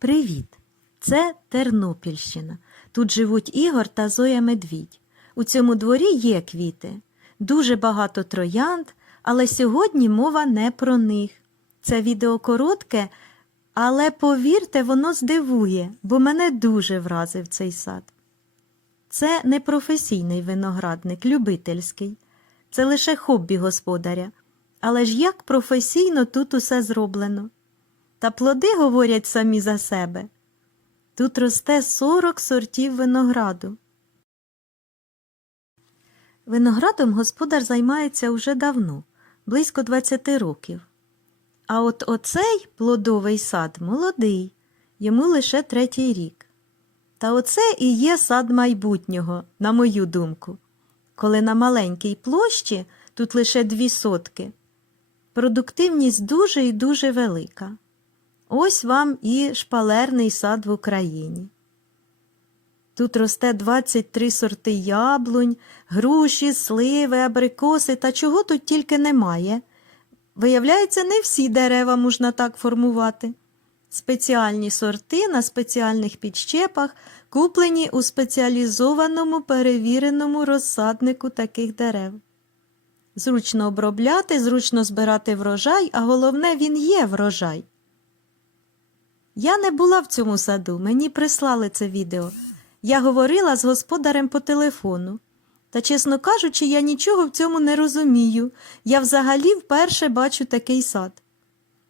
Привіт! Це Тернопільщина. Тут живуть Ігор та Зоя Медвідь. У цьому дворі є квіти, дуже багато троянд, але сьогодні мова не про них. Це відео коротке, але повірте, воно здивує, бо мене дуже вразив цей сад. Це не професійний виноградник, любительський. Це лише хобі господаря. Але ж як професійно тут усе зроблено. Та плоди говорять самі за себе. Тут росте 40 сортів винограду. Виноградом господар займається уже давно, близько 20 років. А от оцей плодовий сад молодий, йому лише третій рік. Та оце і є сад майбутнього, на мою думку. Коли на маленькій площі тут лише дві сотки, продуктивність дуже і дуже велика. Ось вам і шпалерний сад в Україні. Тут росте 23 сорти яблунь, груші, сливи, абрикоси та чого тут тільки немає. Виявляється, не всі дерева можна так формувати. Спеціальні сорти на спеціальних підщепах куплені у спеціалізованому перевіреному розсаднику таких дерев. Зручно обробляти, зручно збирати врожай, а головне він є врожай. Я не була в цьому саду, мені прислали це відео. Я говорила з господарем по телефону. Та, чесно кажучи, я нічого в цьому не розумію. Я взагалі вперше бачу такий сад.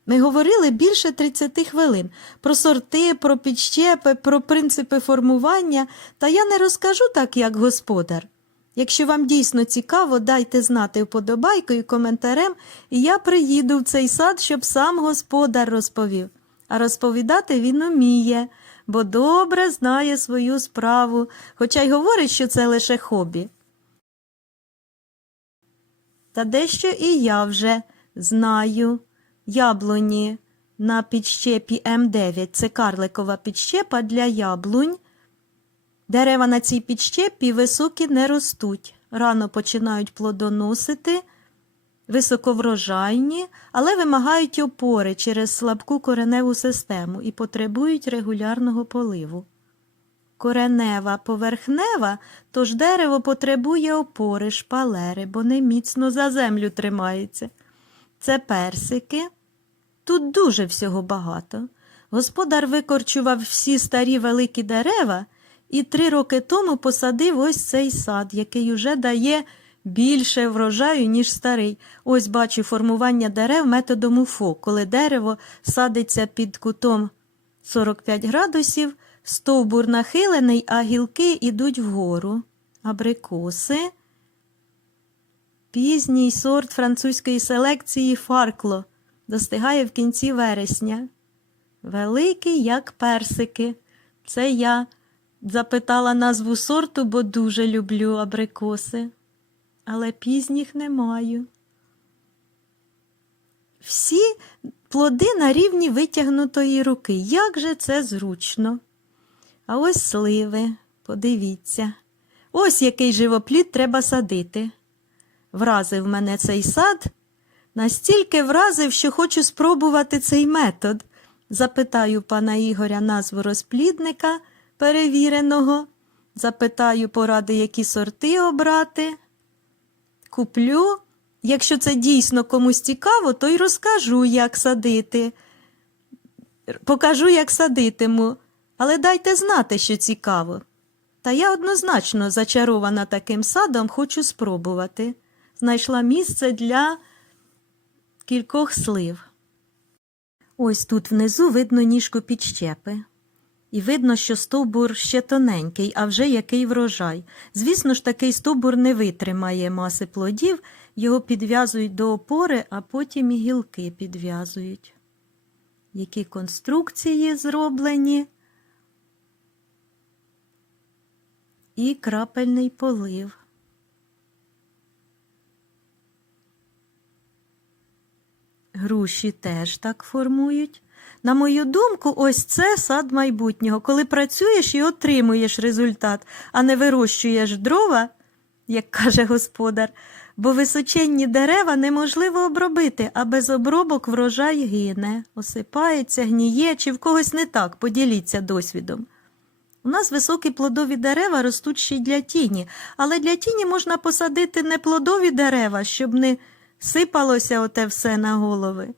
Ми говорили більше 30 хвилин про сорти, про підщепи, про принципи формування, та я не розкажу так, як господар. Якщо вам дійсно цікаво, дайте знати вподобайкою, коментарем, і я приїду в цей сад, щоб сам господар розповів. А розповідати він уміє, бо добре знає свою справу, хоча й говорить, що це лише хобі. Та дещо і я вже знаю. Яблуні на підщепі М9 це карликова підщепа для яблунь. Дерева на цій підщепі високі не ростуть, рано починають плодоносити, високоврожайні, але вимагають опори через слабку кореневу систему і потребують регулярного поливу. Коренева, поверхнева, тож дерево потребує опори, шпалери, бо не міцно за землю тримається. Це персики. Тут дуже всього багато. Господар викорчував всі старі великі дерева і три роки тому посадив ось цей сад, який уже дає більше врожаю, ніж старий. Ось бачу формування дерев методом УФО, коли дерево садиться під кутом 45 градусів, стовбур нахилений, а гілки йдуть вгору. Абрикоси. Пізній сорт французької селекції фаркло достигає в кінці вересня. Великий, як персики. Це я запитала назву сорту, бо дуже люблю абрикоси, але пізніх не маю. Всі плоди на рівні витягнутої руки. Як же це зручно. А ось сливи, подивіться. Ось який живоплід треба садити. Вразив мене цей сад, настільки вразив, що хочу спробувати цей метод. Запитаю пана Ігоря назву розплідника перевіреного, запитаю поради, які сорти обрати. Куплю. Якщо це дійсно комусь цікаво, то й розкажу, як садити. Покажу, як садитиму, але дайте знати, що цікаво. Та я однозначно зачарована таким садом, хочу спробувати. Знайшла місце для кількох слив. Ось тут внизу видно ніжку підщепи. І видно, що стовбур ще тоненький, а вже який врожай. Звісно ж, такий стовбур не витримає маси плодів, його підв'язують до опори, а потім і гілки підв'язують. Які конструкції зроблені? І крапельний полив. Груші теж так формують. На мою думку, ось це сад майбутнього, коли працюєш і отримуєш результат, а не вирощуєш дрова, як каже господар, бо височенні дерева неможливо обробити, а без обробок врожай гине, осипається, гніє чи в когось не так, поділіться досвідом. У нас високі плодові дерева ростуть ще й для тіні, але для тіні можна посадити не плодові дерева, щоб не сипалося оте все на голови.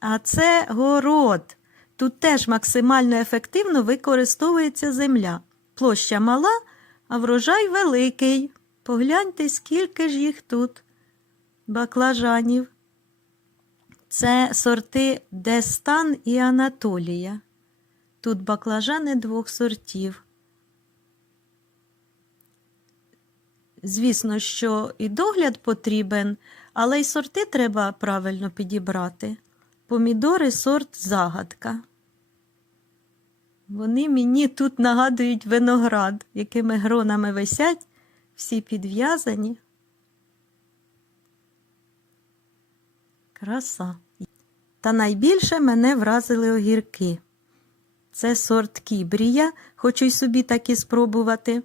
А це город. Тут теж максимально ефективно використовується земля. Площа мала, а врожай великий. Погляньте, скільки ж їх тут. Баклажанів. Це сорти Дестан і Анатолія. Тут баклажани двох сортів. Звісно, що і догляд потрібен, але й сорти треба правильно підібрати. Помідори сорт загадка. Вони мені тут нагадують виноград, якими гронами висять, всі підв'язані. Краса. Та найбільше мене вразили огірки. Це сорт кібрія, хочу й собі такі спробувати.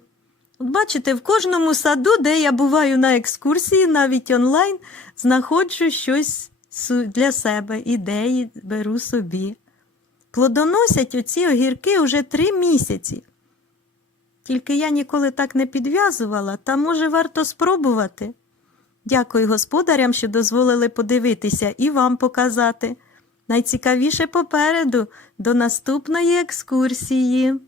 От бачите, в кожному саду, де я буваю на екскурсії, навіть онлайн, знаходжу щось для себе, ідеї беру собі. Плодоносять оці огірки уже три місяці. Тільки я ніколи так не підв'язувала, та може варто спробувати. Дякую господарям, що дозволили подивитися і вам показати. Найцікавіше попереду до наступної екскурсії.